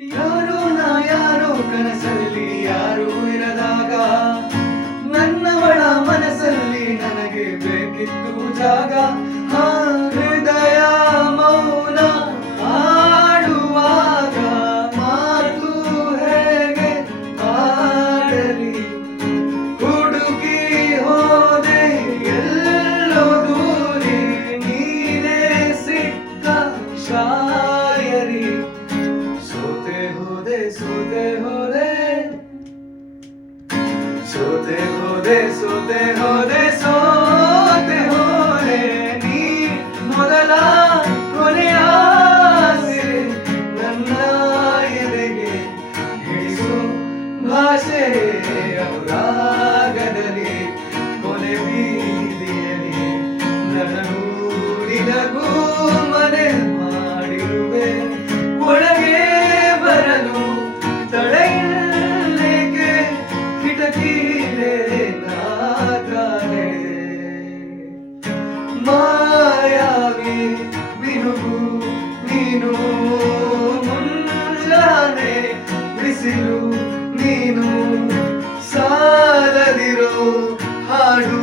ಯಾರೋ ನಾ ಯಾರೋ ಕನಸಲ್ಲಿ ಯಾರೂ ಇರದಾಗ ನನ್ನವಳ ಮನಸ್ಸಲ್ಲಿ ನನಗೆ ಬೇಕಿತ್ತು ಜಾಗ. ಆ ಹೃದಯ ಮೌನ ಆಡುವಾಗ ಮಾತು ಹೇಗೆ ಆಡಲಿ, ಹುಡುಕಿ ಹೋದೆ ಎಲ್ಲೋ ದೂರಿ, ನೀನೇ ಸಿಕ್ಕ ಶಾಯರಿ. ಸೋತೆ ಹೋದೆ ಸೋತೆ ಹೋದೆ ಸೋತೆ ಹೋದೆ ಸೋತೆ ಹೋದೆ ಸೋತೆ ಹೋದೆ, ನೀ ಮೊದಲ ಕೊನೆಯ ಆಸೆ ನನ್ನ ಎದೆಗೆ ಹಿಡಿಸು ಭಾಷೆ ಅನುರಾಗದಲ್ಲಿ ಕೊನೆ ಬೀದಿಯಲ್ಲಿ ನನ್ನ ನೂರಿನಗೂ ಮನೆ ಮಾಡಿರುವೆ. ಒಳಗೆ ಬರಲು ತಡೆಯಲೇಕೆ ಕಿಟಕಿಲೇ ನಾಕಾನೆ, ಮಾಯಾವಿ ಬಿರುಗು ನೀನು, ಮುಂಜಾನೆ ಬಿಸಿಲು ನೀನು, ಸಾಲದಿರೋ ಹಾಡು